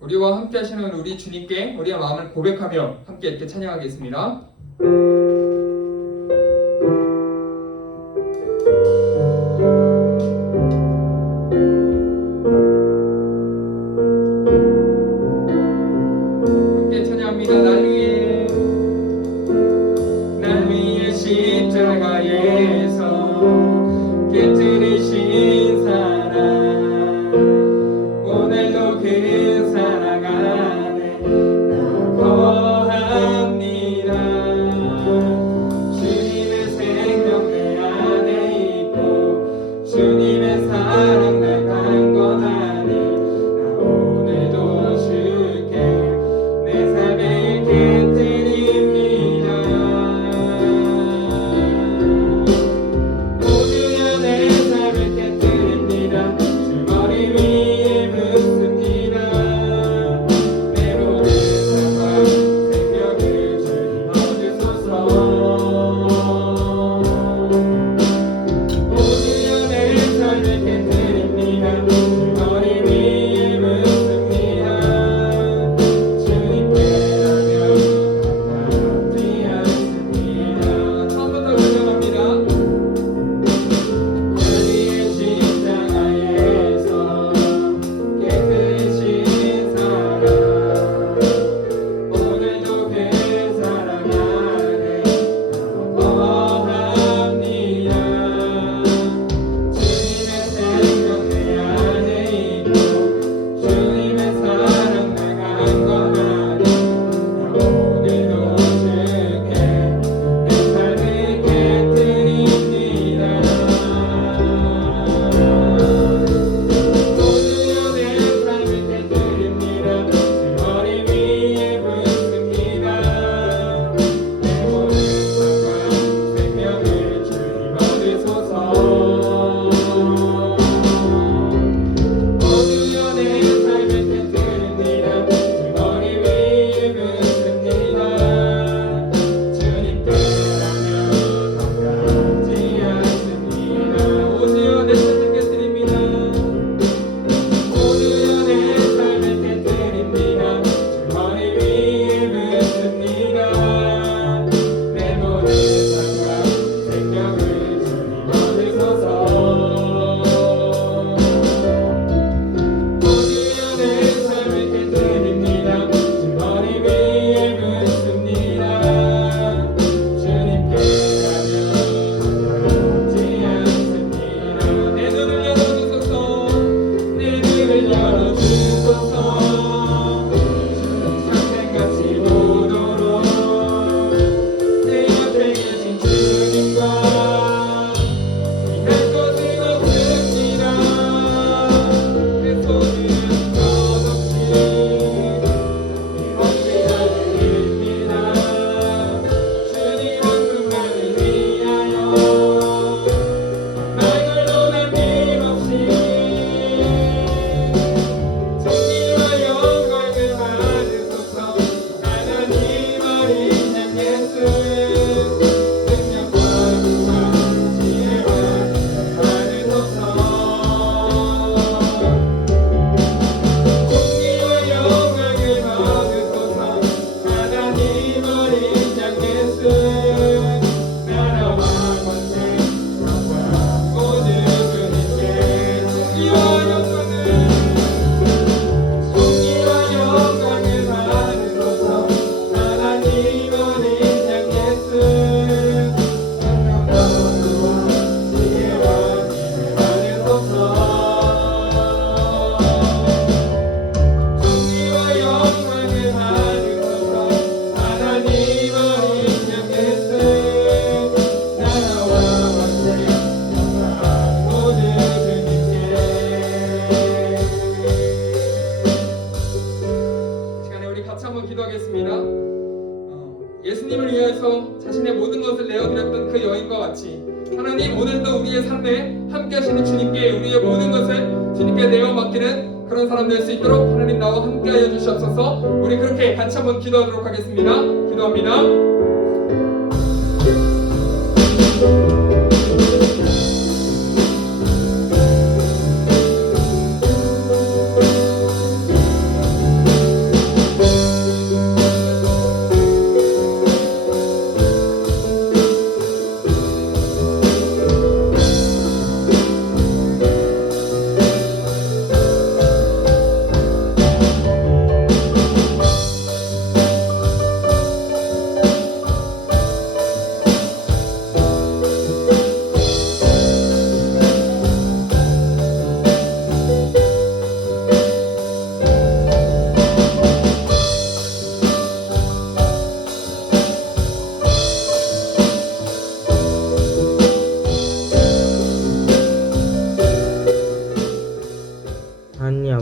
우리와 함께 하시는 우리 주님께 우리의 마음을 고백하며 함께 이렇게 찬양하겠습니다. 함께 찬양합니다. 날 위해 십자가에서 깨뜨리신 사랑, 오늘도 그 사랑 안에 나 거합니다. 주님의 생명 내 안에 있고 주님의 사랑 날 강건하니 나 오늘도 주께 내 삶을 깨뜨립니다. 오늘은 내 삶을 깨뜨립니다. 주 머리 위에 묻습니다. 내 모든 삶과 생명을 주님 얻으소서. 오늘은 내 삶을 깨뜨립니다. 주 머리 위에 묻습니다. 주님께라면 가깝지 않습니다. 처음부터 고백합니다. 자리의 십자가에서 깨끗이신 사랑, 오늘도 그 사랑 안에 거합니다. 주님의 생명 내 안에 있고 주님의 사랑 날 강건하니 나 오늘도 주께 내 삶을 깨뜨립니다. 오늘도 내 삶을 깨뜨립니다. 주 머리 위에 묻습니다. 내 모든 삶과 생명을 주님 얻으소서. 오늘도 내 삶을 깨뜨립니다. 주 머리 위에 묻습니다. 주님께라면 가깝지 않습니다. 오늘도 내 삶을 깨뜨립니다. 오늘도 내 삶을 깨뜨립니다. 주 머리 위에 묻습니다. 내 모든 삶과 생명을 주님 얻으소서. 오늘도 내 삶을 깨뜨립니다. 주 머리 위에 묻습니다. 주님께라면 가깝지 않습니다. 내 눈을 열어주소서. 내 눈을 열어주소서. 상생같이 보도록 내 옆에 계신 주님과 피할 것은 없습니다. 내 손은 끝없이 없이 달립니다. 주님 한 분만을 위하여 말 걸로 남김없이 승리와 영광을 받으소서. 하나님 어린 양 예수, 능력과 부와 지혜와 받으소서. 승리와 영광을 받으소서. 하나님 어린 양 예수, 나라와 권세 영광 모두 주님께. 승리와 영광을 받으소서. 하나님 어린 양 예수, 능력과 부와 지혜와 받으소서. 승리와 영광을 받으소서. 하나님 어린 양 예수, 나라와 권세 영광 모두 주님께. 시간에 우리 같이 한번 기도하겠습니다. 예수님을 위해서 자신의 모든 것을 내어드렸던 그 여인과 같이 하나님 오늘도 우리의 삶에 함께 하시는 주님께 우리의 모든 것을 주님께 내어 맡기는 그런 사람 될 수 있도록 하나님 나와 함께 하여 주시옵소서. 우리 그렇게 같이 한번 기도하도록 하겠습니다. 기도합니다.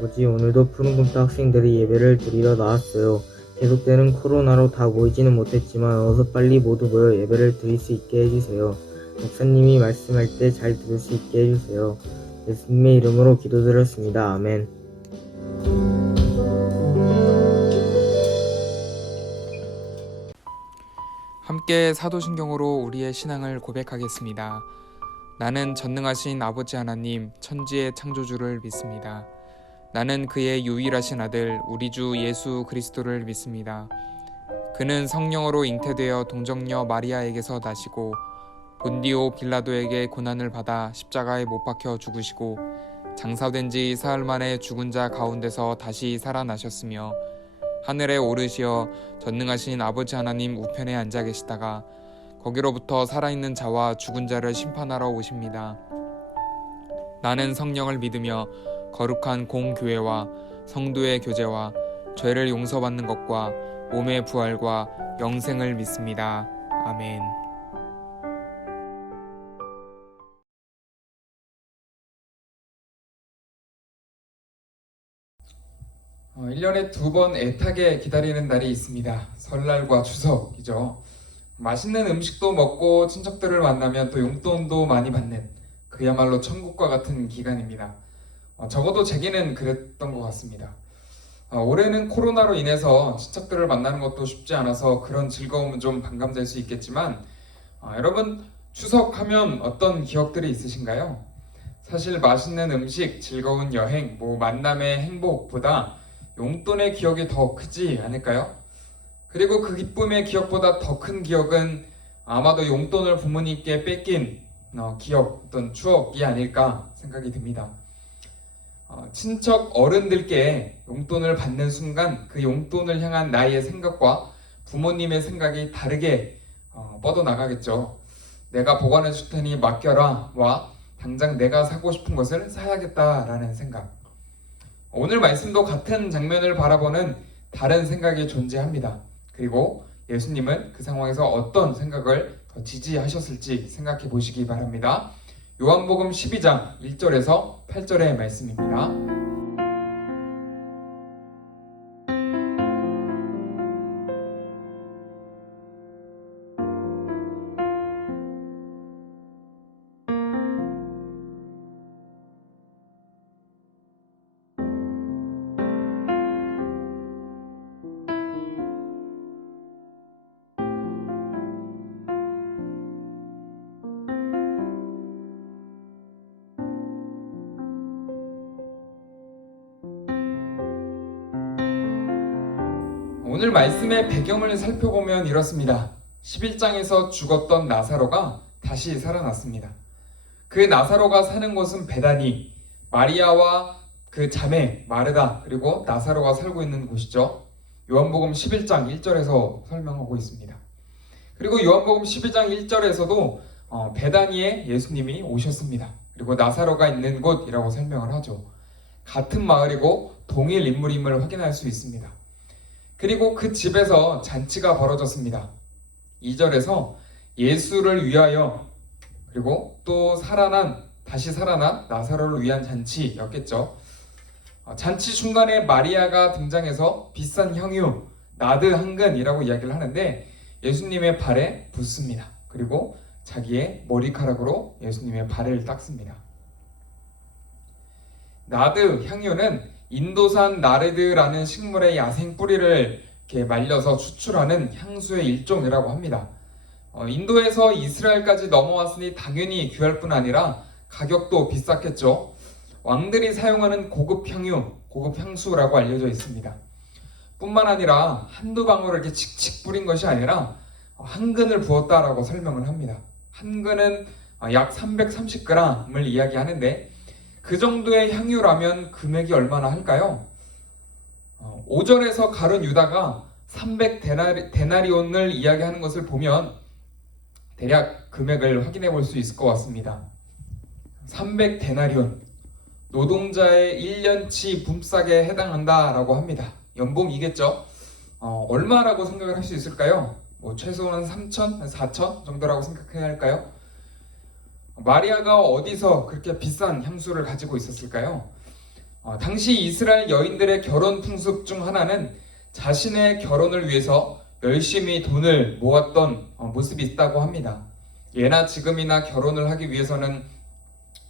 아버지, 오늘도 푸른금토 학생들이 예배를 드리러 나왔어요. 계속되는 코로나로 다 모이지는 못했지만 어서 빨리 모두 모여 예배를 드릴 수 있게 해주세요. 목사님이 말씀할 때 잘 들을 수 있게 해주세요. 예수님의 이름으로 기도드렸습니다. 아멘. 함께 사도신경으로 우리의 신앙을 고백하겠습니다. 나는 전능하신 아버지 하나님, 천지의 창조주를 믿습니다. 나는 그의 유일하신 아들, 우리 주 예수 그리스도를 믿습니다. 그는 성령으로 잉태되어 동정녀 마리아에게서 나시고 본디오 빌라도에게 고난을 받아 십자가에 못 박혀 죽으시고 장사된 지 사흘 만에 죽은 자 가운데서 다시 살아나셨으며 하늘에 오르시어 전능하신 아버지 하나님 우편에 앉아 계시다가 거기로부터 살아있는 자와 죽은 자를 심판하러 오십니다. 나는 성령을 믿으며 거룩한 공교회와 성도의 교제와 죄를 용서받는 것과 몸의 부활과 영생을 믿습니다. 아멘. 1년에 2번 애타게 기다리는 날이 있습니다. 설날과 추석이죠. 맛있는 음식도 먹고 친척들을 만나면 또 용돈도 많이 받는 그야말로 천국과 같은 기간입니다. 적어도 제게는 그랬던 것 같습니다. 올해는 코로나로 인해서 친척들을 만나는 것도 쉽지 않아서 그런 즐거움은 좀 반감될 수 있겠지만 여러분 추석하면 어떤 기억들이 있으신가요? 사실 맛있는 음식, 즐거운 여행, 만남의 행복보다 용돈의 기억이 더 크지 않을까요? 그리고 그 기쁨의 기억보다 더 큰 기억은 아마도 용돈을 부모님께 뺏긴 기억, 어떤 추억이 아닐까 생각이 듭니다. 친척 어른들께 용돈을 받는 순간 그 용돈을 향한 나의 생각과 부모님의 생각이 다르게 뻗어나가겠죠. 내가 보관해 줄 테니 맡겨라 와 당장 내가 사고 싶은 것을 사야겠다라는 생각. 오늘 말씀도 같은 장면을 바라보는 다른 생각이 존재합니다. 그리고 예수님은 그 상황에서 어떤 생각을 더 지지하셨을지 생각해 보시기 바랍니다. 요한복음 12장 1절에서 8절의 말씀입니다. 오늘 말씀의 배경을 살펴보면 이렇습니다. 11장에서 죽었던 나사로가 다시 살아났습니다. 그 나사로가 사는 곳은 베다니, 마리아와 그 자매 마르다 그리고 나사로가 살고 있는 곳이죠. 요한복음 11장 1절에서 설명하고 있습니다. 그리고 요한복음 12장 1절에서도 베다니에 예수님이 오셨습니다. 그리고 나사로가 있는 곳이라고 설명을 하죠. 같은 마을이고 동일 인물임을 확인할 수 있습니다. 그리고 그 집에서 잔치가 벌어졌습니다. 2절에서 예수를 위하여 그리고 또 다시 살아난 나사로를 위한 잔치였겠죠. 잔치 중간에 마리아가 등장해서 비싼 향유, 나드 한근이라고 이야기를 하는데 예수님의 발에 붓습니다. 그리고 자기의 머리카락으로 예수님의 발을 닦습니다. 나드 향유는 인도산 나르드라는 식물의 야생 뿌리를 이렇게 말려서 추출하는 향수의 일종이라고 합니다. 인도에서 이스라엘까지 넘어왔으니 당연히 귀할 뿐 아니라 가격도 비쌌겠죠. 왕들이 사용하는 고급 향수라고 알려져 있습니다. 뿐만 아니라 한두 방울을 이렇게 칙칙 뿌린 것이 아니라 한 근을 부었다라고 설명을 합니다. 한 근은 약 330g을 이야기하는데 그 정도의 향유라면 금액이 얼마나 할까요? 오전에서 가룟 유다가 300데나리온을 이야기하는 것을 보면 대략 금액을 확인해 볼 수 있을 것 같습니다. 300데나리온, 노동자의 1년치 붐싹에 해당한다라고 합니다. 연봉이겠죠? 얼마라고 생각을 할 수 있을까요? 최소한 3천, 4천 정도라고 생각해야 할까요? 마리아가 어디서 그렇게 비싼 향수를 가지고 있었을까요? 당시 이스라엘 여인들의 결혼 풍습 중 하나는 자신의 결혼을 위해서 열심히 돈을 모았던 모습이 있다고 합니다. 예나 지금이나 결혼을 하기 위해서는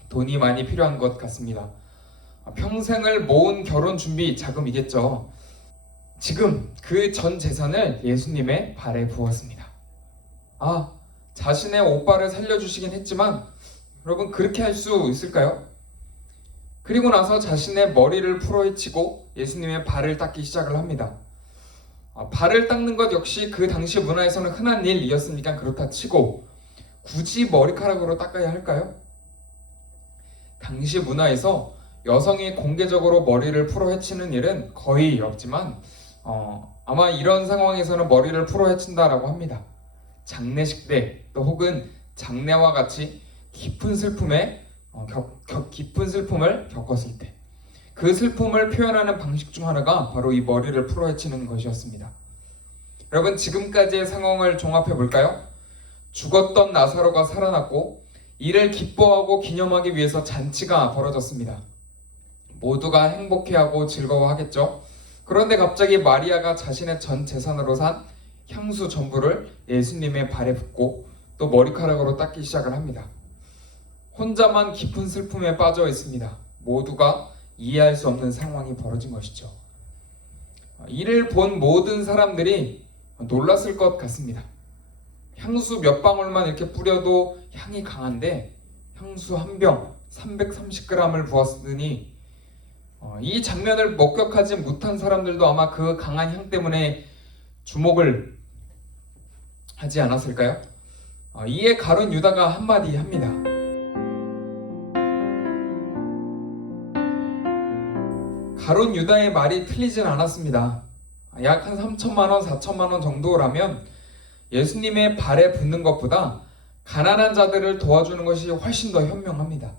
돈이 많이 필요한 것 같습니다. 평생을 모은 결혼 준비 자금이겠죠. 지금 그 전 재산을 예수님의 발에 부었습니다. 자신의 오빠를 살려주시긴 했지만 여러분 그렇게 할 수 있을까요? 그리고 나서 자신의 머리를 풀어헤치고 예수님의 발을 닦기 시작을 합니다. 발을 닦는 것 역시 그 당시 문화에서는 흔한 일이었으니까 그렇다 치고 굳이 머리카락으로 닦아야 할까요? 당시 문화에서 여성이 공개적으로 머리를 풀어헤치는 일은 거의 없지만 아마 이런 상황에서는 머리를 풀어헤친다라고 합니다. 장례식 때 또 혹은 장례와 같이 깊은 슬픔을 겪었을 때 그 슬픔을 표현하는 방식 중 하나가 바로 이 머리를 풀어헤치는 것이었습니다. 여러분 지금까지의 상황을 종합해 볼까요? 죽었던 나사로가 살아났고 이를 기뻐하고 기념하기 위해서 잔치가 벌어졌습니다. 모두가 행복해하고 즐거워하겠죠. 그런데 갑자기 마리아가 자신의 전 재산으로 산 향수 전부를 예수님의 발에 붓고 또 머리카락으로 닦기 시작을 합니다. 혼자만 깊은 슬픔에 빠져 있습니다. 모두가 이해할 수 없는 상황이 벌어진 것이죠. 이를 본 모든 사람들이 놀랐을 것 같습니다. 향수 몇 방울만 이렇게 뿌려도 향이 강한데 향수 한 병 330g을 부었으니 이 장면을 목격하지 못한 사람들도 아마 그 강한 향 때문에 주목을 하지 않았을까요? 이에 가룟 유다가 한마디 합니다. 가룟 유다의 말이 틀리진 않았습니다. 약 한 3천만 원, 4천만 원 정도라면 예수님의 발에 붓는 것보다 가난한 자들을 도와주는 것이 훨씬 더 현명합니다.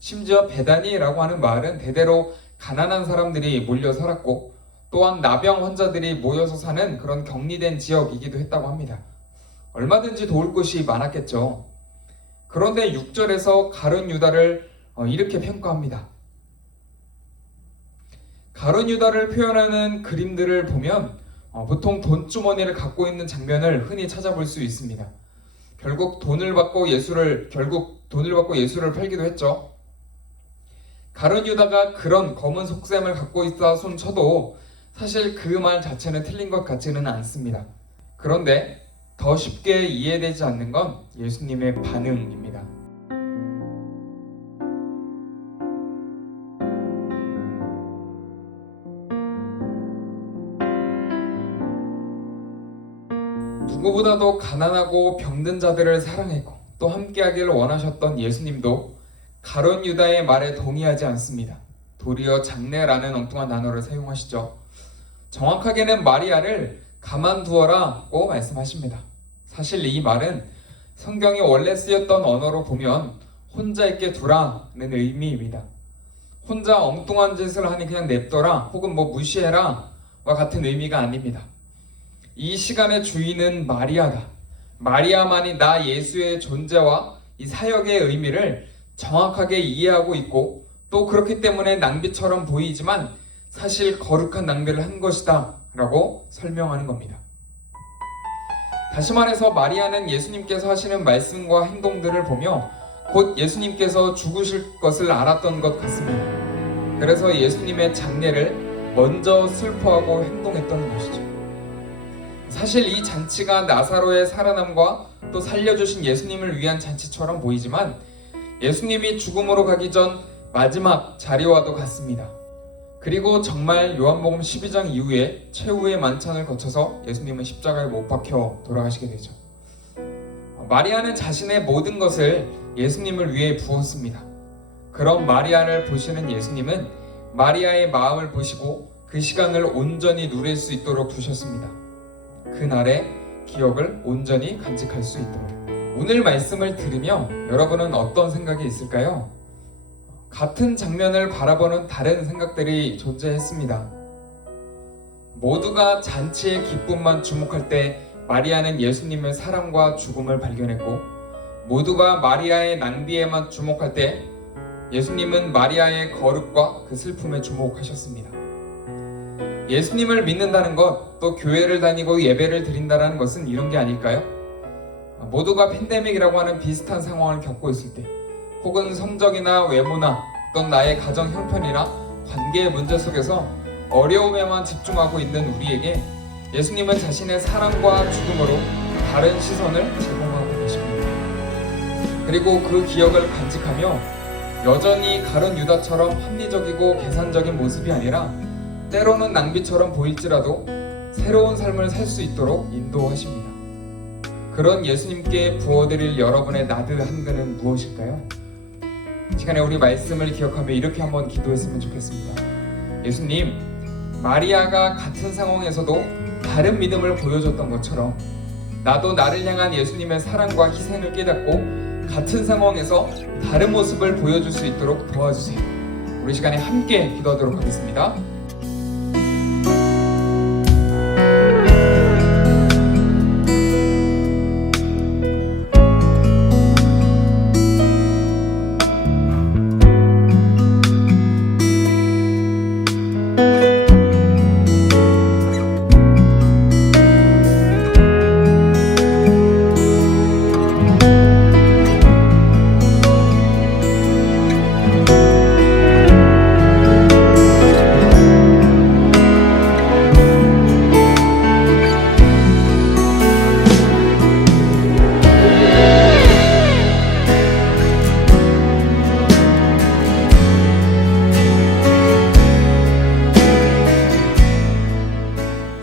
심지어 베다니라고 하는 마을은 대대로 가난한 사람들이 몰려 살았고 또한 나병 환자들이 모여서 사는 그런 격리된 지역이기도 했다고 합니다. 얼마든지 도울 곳이 많았겠죠. 그런데 6절에서 가룟 유다를 이렇게 평가합니다. 가룟 유다를 표현하는 그림들을 보면 보통 돈주머니를 갖고 있는 장면을 흔히 찾아볼 수 있습니다. 결국 돈을 받고 예수를 팔기도 했죠. 가룟 유다가 그런 검은 속셈을 갖고 있다 손쳐도 사실 그 말 자체는 틀린 것 같지는 않습니다. 그런데 더 쉽게 이해되지 않는 건 예수님의 반응입니다. 누구보다도 가난하고 병든 자들을 사랑했고 또 함께하기를 원하셨던 예수님도 가룟 유다의 말에 동의하지 않습니다. 도리어 장례라는 엉뚱한 단어를 사용하시죠. 정확하게는 마리아를 가만두어라고 말씀하십니다. 사실 이 말은 성경이 원래 쓰였던 언어로 보면 혼자 있게 두라는 의미입니다. 혼자 엉뚱한 짓을 하니 그냥 냅둬라 혹은 무시해라 와 같은 의미가 아닙니다. 이 시간의 주인은 마리아다. 마리아만이 나 예수의 존재와 이 사역의 의미를 정확하게 이해하고 있고 또 그렇기 때문에 낭비처럼 보이지만 사실 거룩한 낭비를 한 것이다 라고 설명하는 겁니다. 다시 말해서 마리아는 예수님께서 하시는 말씀과 행동들을 보며 곧 예수님께서 죽으실 것을 알았던 것 같습니다. 그래서 예수님의 장례를 먼저 슬퍼하고 행동했던 것이죠. 사실 이 잔치가 나사로의 살아남과 또 살려주신 예수님을 위한 잔치처럼 보이지만 예수님이 죽음으로 가기 전 마지막 자리와도 같습니다. 그리고 정말 요한복음 12장 이후에 최후의 만찬을 거쳐서 예수님은 십자가에 못 박혀 돌아가시게 되죠. 마리아는 자신의 모든 것을 예수님을 위해 부었습니다. 그런 마리아를 보시는 예수님은 마리아의 마음을 보시고 그 시간을 온전히 누릴 수 있도록 두셨습니다. 그날의 기억을 온전히 간직할 수 있도록. 오늘 말씀을 들으며 여러분은 어떤 생각이 있을까요? 같은 장면을 바라보는 다른 생각들이 존재했습니다. 모두가 잔치의 기쁨만 주목할 때 마리아는 예수님의 사랑과 죽음을 발견했고 모두가 마리아의 낭비에만 주목할 때 예수님은 마리아의 거룩과 그 슬픔에 주목하셨습니다. 예수님을 믿는다는 것, 또 교회를 다니고 예배를 드린다는 것은 이런 게 아닐까요? 모두가 팬데믹이라고 하는 비슷한 상황을 겪고 있을 때, 혹은 성적이나 외모나 또는 나의 가정 형편이나 관계의 문제 속에서 어려움에만 집중하고 있는 우리에게 예수님은 자신의 사랑과 죽음으로 다른 시선을 제공하고 계십니다. 그리고 그 기억을 간직하며 여전히 가룟 유다처럼 합리적이고 계산적인 모습이 아니라 때로는 낭비처럼 보일지라도 새로운 삶을 살 수 있도록 인도하십니다. 그런 예수님께 부어드릴 여러분의 나드 한글은 무엇일까요? 이 시간에 우리 말씀을 기억하며 이렇게 한번 기도했으면 좋겠습니다. 예수님, 마리아가 같은 상황에서도 다른 믿음을 보여줬던 것처럼 나도 나를 향한 예수님의 사랑과 희생을 깨닫고 같은 상황에서 다른 모습을 보여줄 수 있도록 도와주세요. 우리 시간에 함께 기도하도록 하겠습니다.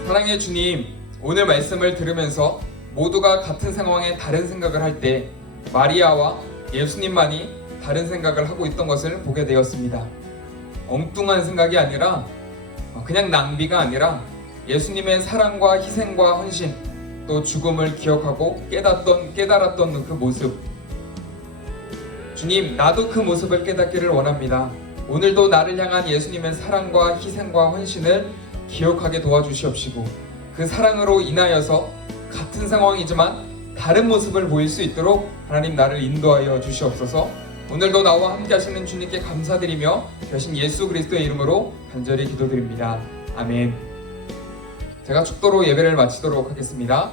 사랑의 주님, 오늘 말씀을 들으면서 모두가 같은 상황에 다른 생각을 할 때 마리아와 예수님만이 다른 생각을 하고 있던 것을 보게 되었습니다. 엉뚱한 생각이 아니라 그냥 낭비가 아니라 예수님의 사랑과 희생과 헌신, 또 죽음을 기억하고 깨달았던 그 모습. 주님, 나도 그 모습을 깨닫기를 원합니다. 오늘도 나를 향한 예수님의 사랑과 희생과 헌신을 기억하게 도와주시옵시고 그 사랑으로 인하여서 같은 상황이지만 다른 모습을 보일 수 있도록 하나님 나를 인도하여 주시옵소서. 오늘도 나와 함께 하시는 주님께 감사드리며 대신 예수 그리스도의 이름으로 간절히 기도드립니다. 아멘. 제가 축도로 예배를 마치도록 하겠습니다.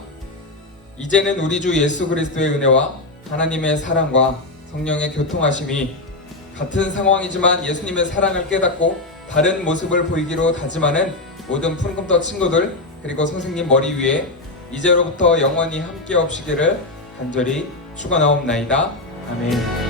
이제는 우리 주 예수 그리스도의 은혜와 하나님의 사랑과 성령의 교통하심이 같은 상황이지만 예수님의 사랑을 깨닫고 다른 모습을 보이기로 다짐하는 모든 푸른금떡 친구들, 그리고 선생님 머리 위에 이제로부터 영원히 함께 없시기를 간절히 축원하옵나이다. 아멘.